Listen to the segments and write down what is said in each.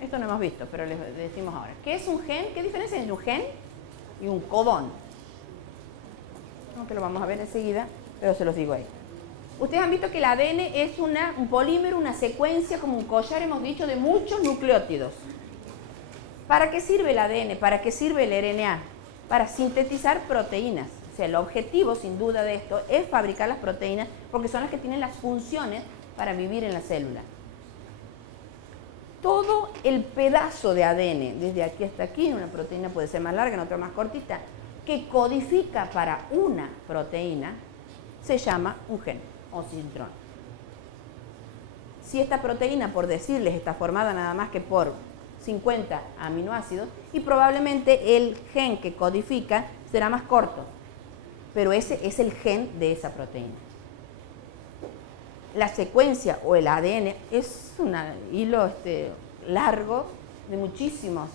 Esto no hemos visto, pero les decimos ahora. ¿Qué es un gen? ¿Qué diferencia hay entre un gen y un codón? Aunque lo vamos a ver enseguida, pero se los digo ahí. Ustedes han visto que el ADN es un polímero, una secuencia, como un collar, hemos dicho, de muchos nucleótidos. ¿Para qué sirve el ADN? ¿Para qué sirve el RNA? Para sintetizar proteínas. O sea, el objetivo, sin duda, de esto es fabricar las proteínas porque son las que tienen las funciones para vivir en la célula. Todo el pedazo de ADN, desde aquí hasta aquí, una proteína puede ser más larga, en otra más cortita, que codifica para una proteína, se llama un gen o cintrón. Si esta proteína, por decirles, está formada nada más que por 50 aminoácidos, y probablemente el gen que codifica será más corto, pero ese es el gen de esa proteína. La secuencia o el ADN es un hilo largo de muchísimas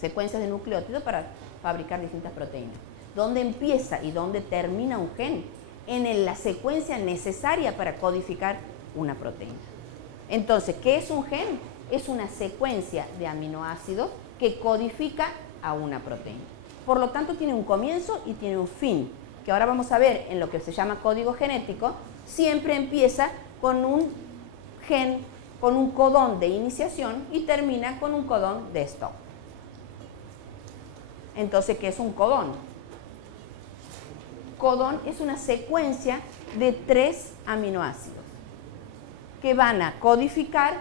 secuencias de nucleótidos para fabricar distintas proteínas. ¿Dónde empieza y dónde termina un gen? En la secuencia necesaria para codificar una proteína. Entonces, ¿qué es un gen? Es una secuencia de aminoácidos que codifica a una proteína. Por lo tanto, tiene un comienzo y tiene un fin, que ahora vamos a ver en lo que se llama código genético. Siempre empieza con un gen, con un codón de iniciación y termina con un codón de stop. Entonces, ¿qué es un codón? Codón es una secuencia de 3 aminoácidos que van a codificar,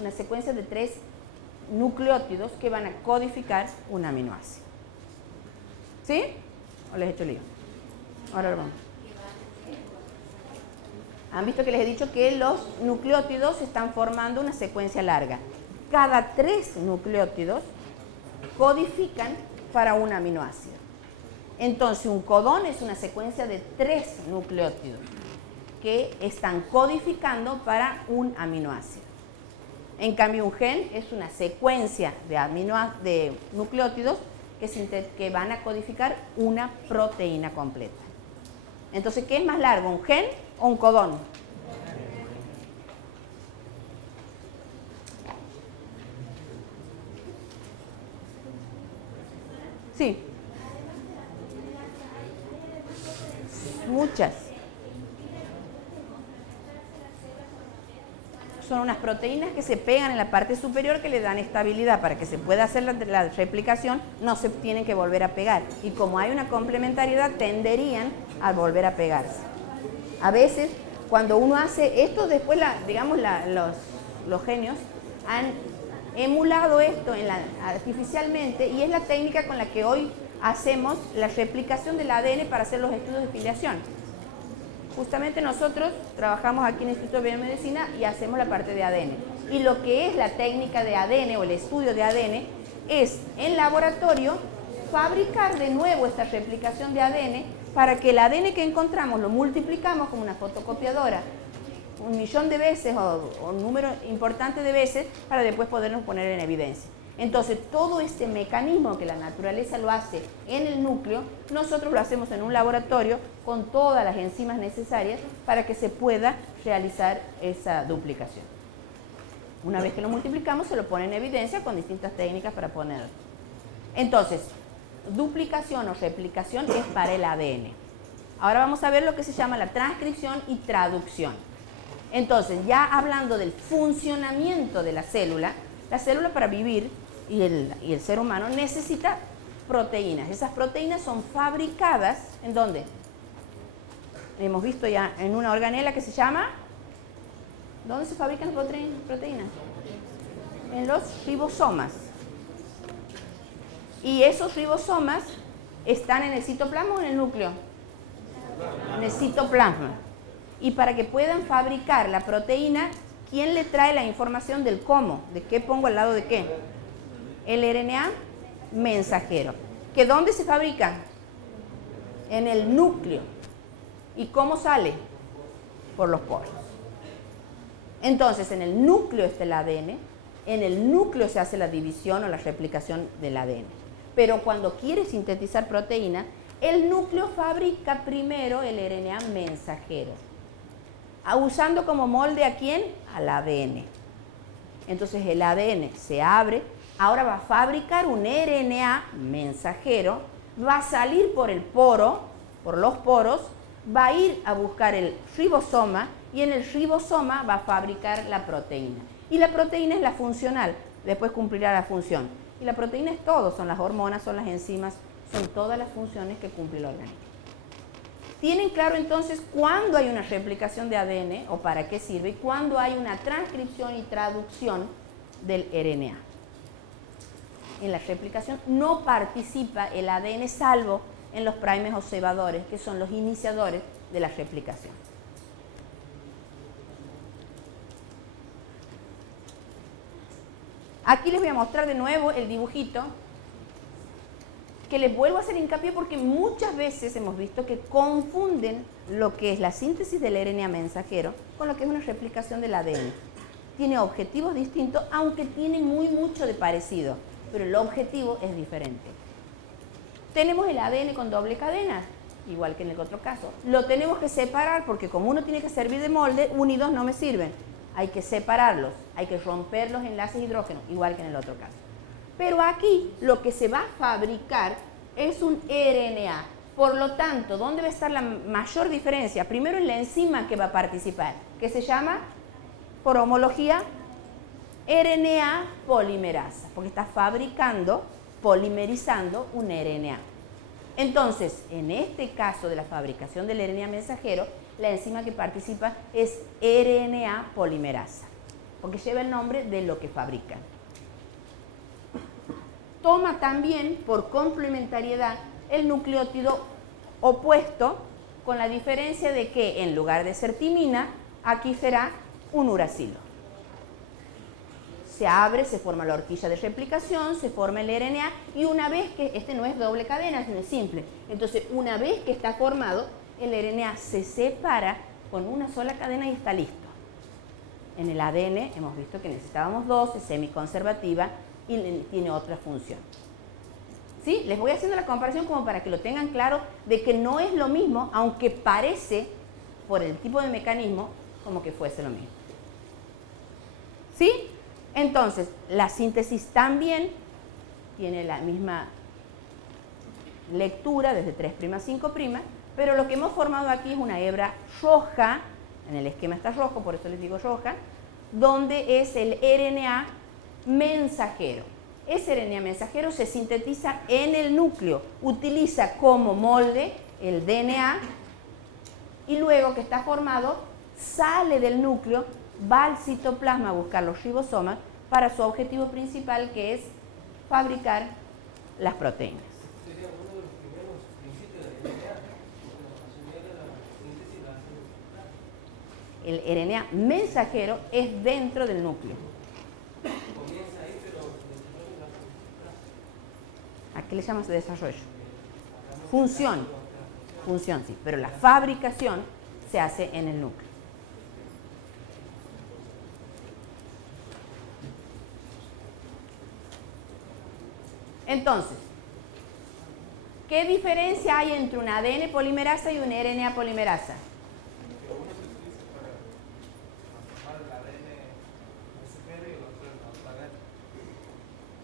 una secuencia de 3 nucleótidos que van a codificar un aminoácido. ¿Sí? ¿O les he hecho lío? Ahora lo vamos. Han visto que les he dicho que los nucleótidos están formando una secuencia larga. Cada 3 nucleótidos codifican para un aminoácido. Entonces, un codón es una secuencia de 3 nucleótidos que están codificando para un aminoácido. En cambio, un gen es una secuencia de nucleótidos que van a codificar una proteína completa. Entonces, ¿qué es más largo, un gen o un codón? Sí. Muchas. Son unas proteínas que se pegan en la parte superior que le dan estabilidad. Para que se pueda hacer la replicación, no se tienen que volver a pegar. Y como hay una complementariedad, tenderían a volver a pegarse. A veces, cuando uno hace esto, después, los genios han emulado esto artificialmente, y es la técnica con la que hoy hacemos la replicación del ADN para hacer los estudios de filiación. Justamente nosotros trabajamos aquí en el Instituto de Biomedicina y hacemos la parte de ADN. Y lo que es la técnica de ADN o el estudio de ADN es, en laboratorio, fabricar de nuevo esta replicación de ADN para que el ADN que encontramos lo multiplicamos como una fotocopiadora 1.000.000 de veces o un número importante de veces para después podernos poner en evidencia. Entonces, todo este mecanismo que la naturaleza lo hace en el núcleo, nosotros lo hacemos en un laboratorio con todas las enzimas necesarias para que se pueda realizar esa duplicación. Una vez que lo multiplicamos, se lo pone en evidencia con distintas técnicas para ponerlo. Entonces, duplicación o replicación es para el ADN. Ahora vamos a ver lo que se llama la transcripción y traducción. Entonces, ya hablando del funcionamiento de la célula para vivir y el ser humano necesita proteínas. Esas proteínas son fabricadas, ¿en dónde? Hemos visto ya en una organela que se llama, ¿dónde se fabrican las proteínas? En los ribosomas. Y esos ribosomas están en el citoplasma o en el núcleo. En el citoplasma. Y para que puedan fabricar la proteína, ¿quién le trae la información del cómo? ¿De qué pongo al lado de qué? El RNA mensajero. ¿Que dónde se fabrica? En el núcleo. ¿Y cómo sale? Por los poros. Entonces, en el núcleo está el ADN, en el núcleo se hace la división o la replicación del ADN. Pero cuando quiere sintetizar proteína, el núcleo fabrica primero el RNA mensajero. ¿Usando como molde a quién? Al ADN. Entonces el ADN se abre, ahora va a fabricar un RNA mensajero, va a salir por el poro, por los poros, va a ir a buscar el ribosoma y en el ribosoma va a fabricar la proteína. Y la proteína es la funcional, después cumplirá la función. Y la proteína es todo, son las hormonas, son las enzimas, son todas las funciones que cumple el organismo. ¿Tienen claro entonces cuándo hay una replicación de ADN o para qué sirve y cuándo hay una transcripción y traducción del RNA? En la replicación no participa el ADN salvo en los primes o cebadores, que son los iniciadores de la replicación. Aquí les voy a mostrar de nuevo el dibujito, que les vuelvo a hacer hincapié porque muchas veces hemos visto que confunden lo que es la síntesis del RNA mensajero con lo que es una replicación del ADN. Tiene objetivos distintos, aunque tiene mucho de parecido, pero el objetivo es diferente. Tenemos el ADN con doble cadena, igual que en el otro caso. Lo tenemos que separar porque como uno tiene que servir de molde, 1 y 2 no me sirven. Hay que separarlos, hay que romper los enlaces hidrógeno, igual que en el otro caso. Pero aquí lo que se va a fabricar es un RNA. Por lo tanto, ¿dónde va a estar la mayor diferencia? Primero en la enzima que va a participar, que se llama, por homología, RNA polimerasa, porque está fabricando, polimerizando un RNA. Entonces, en este caso de la fabricación del RNA mensajero, la enzima que participa es RNA polimerasa, porque lleva el nombre de lo que fabrican. Toma también por complementariedad el nucleótido opuesto, con la diferencia de que en lugar de ser timina, aquí será un uracilo. Se abre, se forma la horquilla de replicación, se forma el RNA y una vez que, este no es doble cadena, no es simple, entonces una vez que está formado, el RNA se separa con una sola cadena y está listo. En el ADN hemos visto que necesitábamos 2, es semiconservativa y tiene otra función. ¿Sí? Les voy haciendo la comparación como para que lo tengan claro de que no es lo mismo, aunque parece, por el tipo de mecanismo, como que fuese lo mismo. ¿Sí? Entonces, la síntesis también tiene la misma lectura desde 3' a 5', pero lo que hemos formado aquí es una hebra roja, en el esquema está rojo, por eso les digo roja, donde es el RNA mensajero. Ese RNA mensajero se sintetiza en el núcleo, utiliza como molde el DNA y luego que está formado sale del núcleo, va al citoplasma a buscar los ribosomas para su objetivo principal, que es fabricar las proteínas. Sería uno de los primeros principios del RNA, porque la mayoría de la síntesis la hace. El RNA mensajero es dentro del núcleo. Comienza ahí, pero ¿A qué le llamas desarrollo? Función. Función, sí, pero la fabricación se hace en el núcleo. Transcripción. Entonces, ¿qué diferencia hay entre un ADN polimerasa y un RNA polimerasa? que uno se utiliza para transformar el ADN mensajero y el otro el ADN.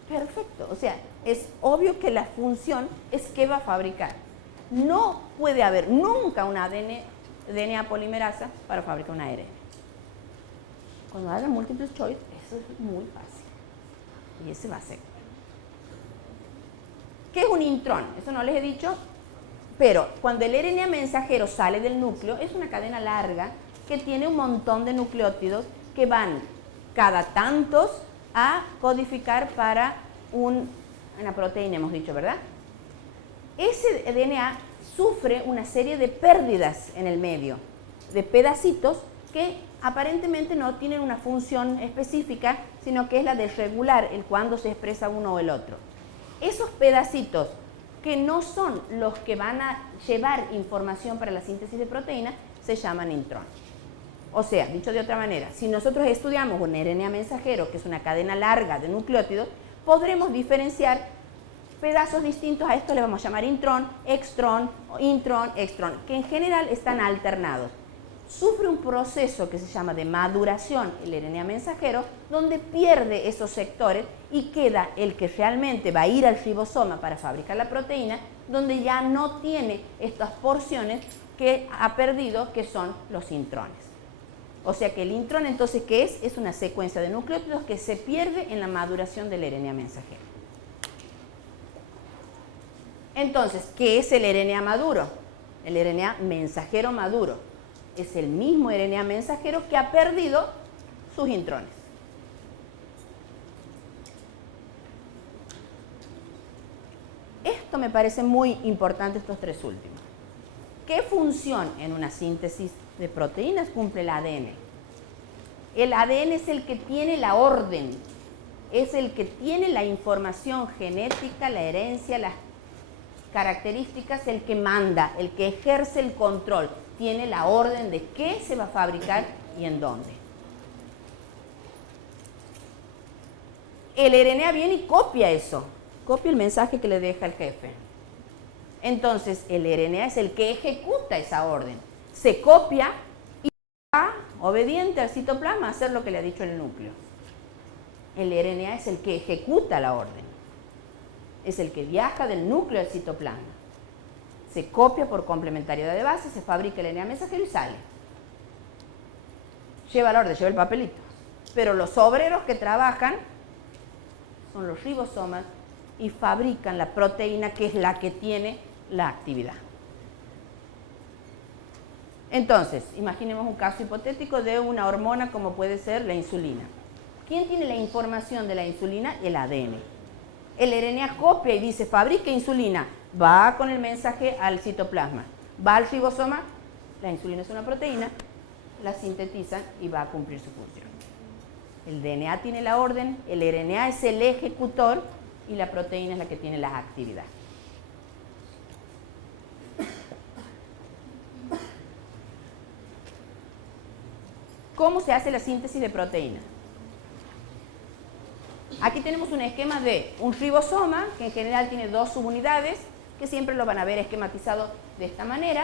Perfecto, o sea, es obvio que la función es qué va a fabricar. No puede haber nunca una DNA polimerasa para fabricar una ARN. Cuando hagan multiple choice, eso es muy fácil. Y ese va a ser. ¿Qué es un intrón? Eso no les he dicho, pero cuando el RNA mensajero sale del núcleo, es una cadena larga que tiene un montón de nucleótidos que van cada tantos a codificar para una proteína, hemos dicho, ¿verdad? Ese DNA sufre una serie de pérdidas en el medio, de pedacitos que aparentemente no tienen una función específica, sino que es la de regular el cuándo se expresa uno o el otro. Esos pedacitos que no son los que van a llevar información para la síntesis de proteínas se llaman intrones. O sea, dicho de otra manera, si nosotros estudiamos un RNA mensajero, que es una cadena larga de nucleótidos, podremos diferenciar pedazos distintos. A esto le vamos a llamar intrón, extrón, intrón, extrón, que en general están alternados. sufre un proceso que se llama de maduración el RNA mensajero, donde pierde esos sectores y queda el que realmente va a ir al ribosoma para fabricar la proteína, donde ya no tiene estas porciones que ha perdido, que son los intrones. O sea que el intrón, entonces, ¿qué es? Es una secuencia de nucleótidos que se pierde en la maduración del RNA mensajero. Entonces, ¿qué es el RNA maduro? El RNA mensajero maduro. Es el mismo RNA mensajero que ha perdido sus intrones. Esto me parece muy importante, estos tres últimos. ¿Qué función en una síntesis de proteínas cumple el ADN? El ADN es el que tiene la orden, es el que tiene la información genética, la herencia, las características, el que manda, el que ejerce el control, tiene la orden de qué se va a fabricar y en dónde. El RNA viene y copia eso, copia el mensaje que le deja el jefe. Entonces, el RNA es el que ejecuta esa orden. Se copia y va obediente al citoplasma a hacer lo que le ha dicho el núcleo. El RNA es el que ejecuta la orden. Es el que viaja del núcleo al citoplasma. Se copia por complementariedad de base, se fabrica el RNA mensajero y sale. Lleva la orden, lleva el papelito. Pero los obreros que trabajan son los ribosomas y fabrican la proteína que es la que tiene la actividad. Entonces, imaginemos un caso hipotético de una hormona como puede ser la insulina. ¿Quién tiene la información de la insulina? El ADN. El RNA copia y dice, fabrica insulina. Va con el mensaje al citoplasma. Va al ribosoma, la insulina es una proteína, la sintetiza y va a cumplir su función. El DNA tiene la orden, el RNA es el ejecutor y la proteína es la que tiene la actividad. ¿Cómo se hace la síntesis de proteína? Aquí tenemos un esquema de un ribosoma, que en general tiene dos subunidades, que siempre lo van a ver esquematizado de esta manera.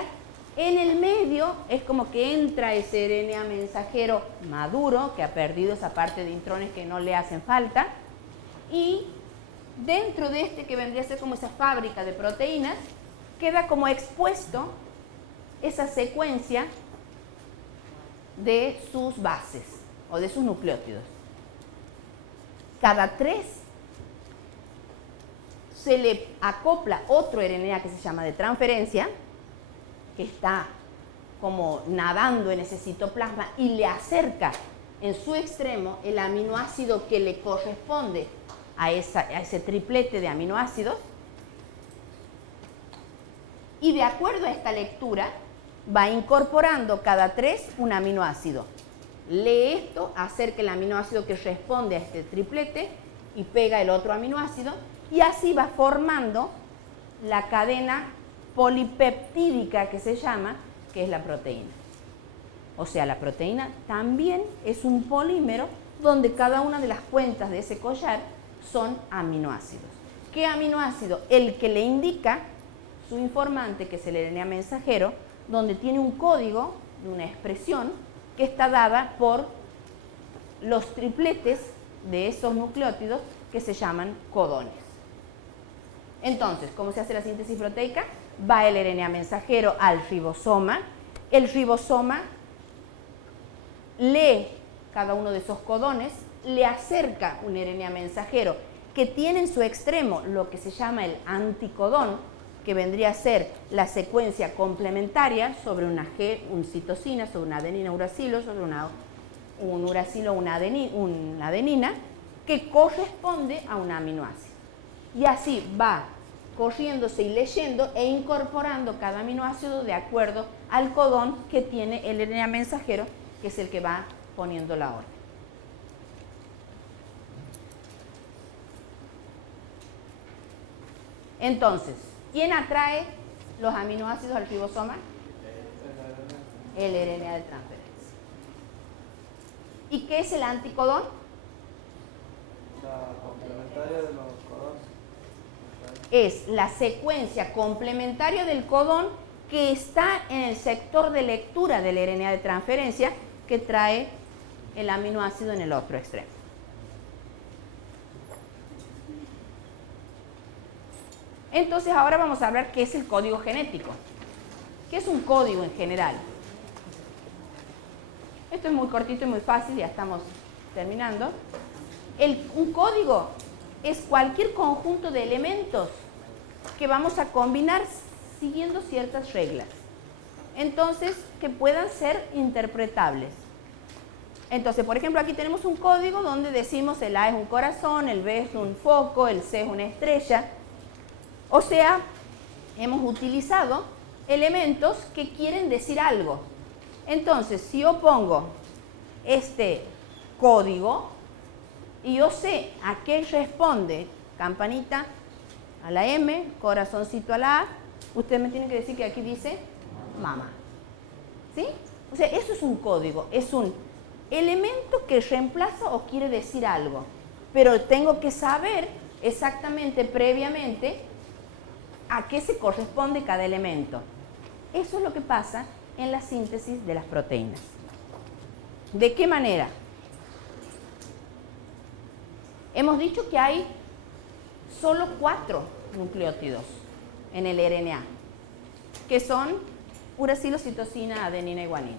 En el medio es como que entra ese RNA mensajero maduro, que ha perdido esa parte de intrones que no le hacen falta. Y dentro de este, que vendría a ser como esa fábrica de proteínas, queda como expuesto esa secuencia de sus bases o de sus nucleótidos. Cada 3 se le acopla otro RNA que se llama de transferencia, que está como nadando en ese citoplasma y le acerca en su extremo el aminoácido que le corresponde a ese triplete de aminoácidos. Y de acuerdo a esta lectura, va incorporando cada 3 un aminoácido. Lee esto, acerca el aminoácido que responde a este triplete y pega el otro aminoácido, y así va formando la cadena polipeptídica que se llama, que es la proteína. O sea, la proteína también es un polímero donde cada una de las cuentas de ese collar son aminoácidos. ¿Qué aminoácido? El que le indica su informante, que es el RNA mensajero, donde tiene un código de una expresión que está dada por los tripletes de esos nucleótidos que se llaman codones. Entonces, ¿cómo se hace la síntesis proteica? Va el RNA mensajero al ribosoma, el ribosoma lee cada uno de esos codones, le acerca un RNA mensajero que tiene en su extremo lo que se llama el anticodón, que vendría a ser la secuencia complementaria sobre una un citosina, sobre una adenina uracilo, sobre un uracilo, una adenina, que corresponde a un aminoácido. Y así va corriéndose y leyendo e incorporando cada aminoácido de acuerdo al codón que tiene el RNA mensajero, que es el que va poniendo la orden. Entonces, ¿quién atrae los aminoácidos al ribosoma? El RNA de transferencia. ¿Y qué es el anticodón? La complementaria de los codones. Es la secuencia complementaria del codón que está en el sector de lectura del RNA de transferencia que trae el aminoácido en el otro extremo. Entonces ahora vamos a hablar qué es el código genético. ¿Qué es un código en general? Esto es muy cortito y muy fácil, ya estamos terminando. Un código es cualquier conjunto de elementos que vamos a combinar siguiendo ciertas reglas. Entonces, que puedan ser interpretables. Entonces, por ejemplo, aquí tenemos un código donde decimos el A es un corazón, el B es un foco, el C es una estrella. O sea, hemos utilizado elementos que quieren decir algo. Entonces, si yo pongo este código y yo sé a qué responde campanita a la M, corazoncito a la A, usted me tiene que decir que aquí dice mamá. ¿Sí? O sea, eso es un código, es un elemento que reemplaza o quiere decir algo. Pero tengo que saber exactamente previamente a qué se corresponde cada elemento. Eso es lo que pasa en la síntesis de las proteínas. ¿De qué manera? Hemos dicho que hay solo 4 nucleótidos en el RNA, que son uracilo, citosina, adenina y guanina.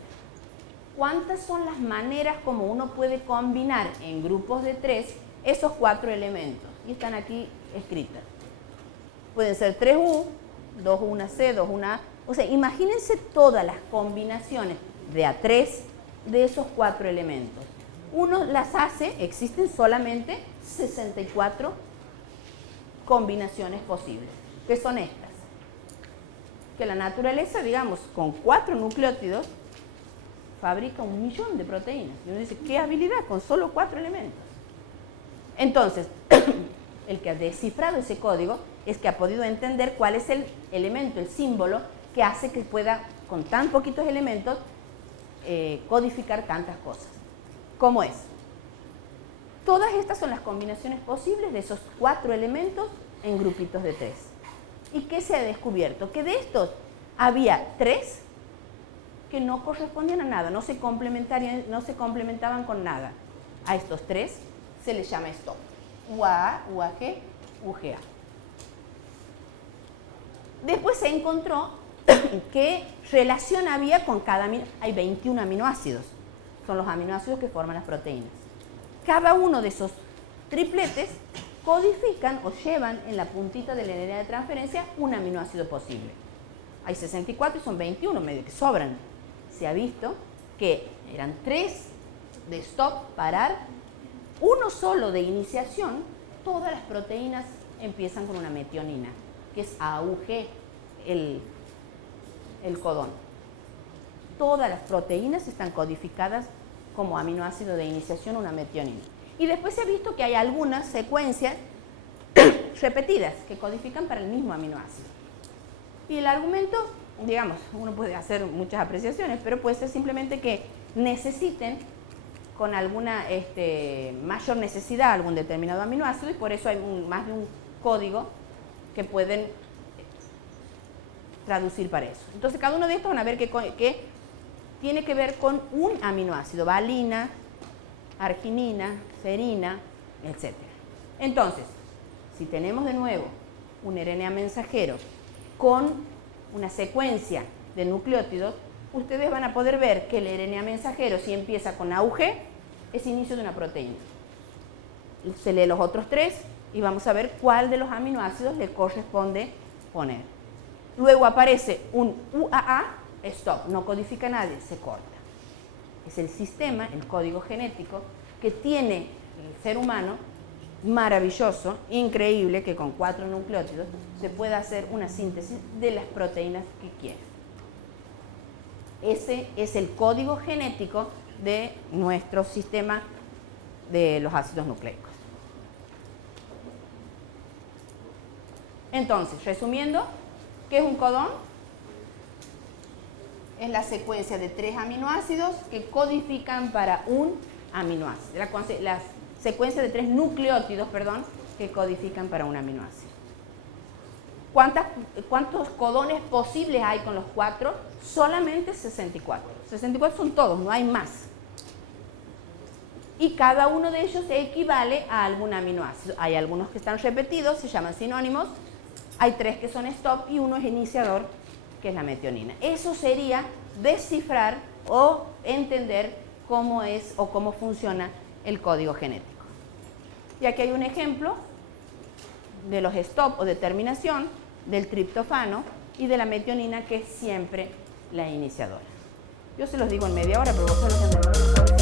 ¿Cuántas son las maneras como uno puede combinar en grupos de 3 esos 4 elementos? Y están aquí escritas. Pueden ser 3U, 2,1C, 2,1A. O sea, imagínense todas las combinaciones de A3 de esos 4 elementos. Uno las hace, existen solamente 64 combinaciones posibles, que son estas. Que la naturaleza, digamos, con 4 nucleótidos, fabrica 1.000.000 de proteínas. Y uno dice, ¿qué habilidad con solo 4 elementos? Entonces, el que ha descifrado ese código es que ha podido entender cuál es el elemento, el símbolo, que hace que pueda, con tan poquitos elementos, codificar tantas cosas. ¿Cómo es? Todas estas son las combinaciones posibles de esos 4 elementos en grupitos de 3. ¿Y qué se ha descubierto? Que de estos había 3 que no correspondían a nada, no se complementaban con nada. A estos 3 se les llama stop. UAA, UAG, UGA. Después se encontró qué relación había con cada aminoácido. Hay 21 aminoácidos. Son los aminoácidos que forman las proteínas. Cada uno de esos tripletes codifican o llevan en la puntita del RNA de transferencia un aminoácido posible. Hay 64 y son 21, medio que sobran. Se ha visto que eran 3 de stop, parar, uno solo de iniciación. Todas las proteínas empiezan con una metionina, que es AUG, el codón. Todas las proteínas están codificadas como aminoácido de iniciación, una metionina. Y después se ha visto que hay algunas secuencias repetidas que codifican para el mismo aminoácido. Y el argumento, digamos, uno puede hacer muchas apreciaciones, pero puede ser simplemente que necesiten con alguna mayor necesidad algún determinado aminoácido y por eso hay más de un código que pueden traducir para eso. Entonces cada uno de estos van a ver que tiene que ver con un aminoácido, valina, arginina, serina, etc. Entonces, si tenemos de nuevo un RNA mensajero con una secuencia de nucleótidos, ustedes van a poder ver que el RNA mensajero, si empieza con AUG, es inicio de una proteína. Se lee los otros 3 y vamos a ver cuál de los aminoácidos le corresponde poner. Luego aparece un UAA, stop, no codifica nadie, se corta. Es el sistema, el código genético que tiene el ser humano, maravilloso, increíble, que con 4 nucleótidos se pueda hacer una síntesis de las proteínas que quiere. Ese es el código genético de nuestro sistema de los ácidos nucleicos. Entonces, resumiendo, ¿qué es un codón? Es la secuencia de 3 aminoácidos que codifican para un aminoácido. La secuencia de 3 nucleótidos, perdón, que codifican para un aminoácido. ¿Cuántos codones posibles hay con los 4? Solamente 64. 64 son todos, no hay más. Y cada uno de ellos equivale a algún aminoácido. Hay algunos que están repetidos, se llaman sinónimos. Hay 3 que son stop y uno es iniciador, que es la metionina. Eso sería descifrar o entender cómo es o cómo funciona el código genético. Y aquí hay un ejemplo de los stop o de terminación del triptofano y de la metionina, que es siempre la iniciadora. Yo se los digo en media hora, pero vosotros lo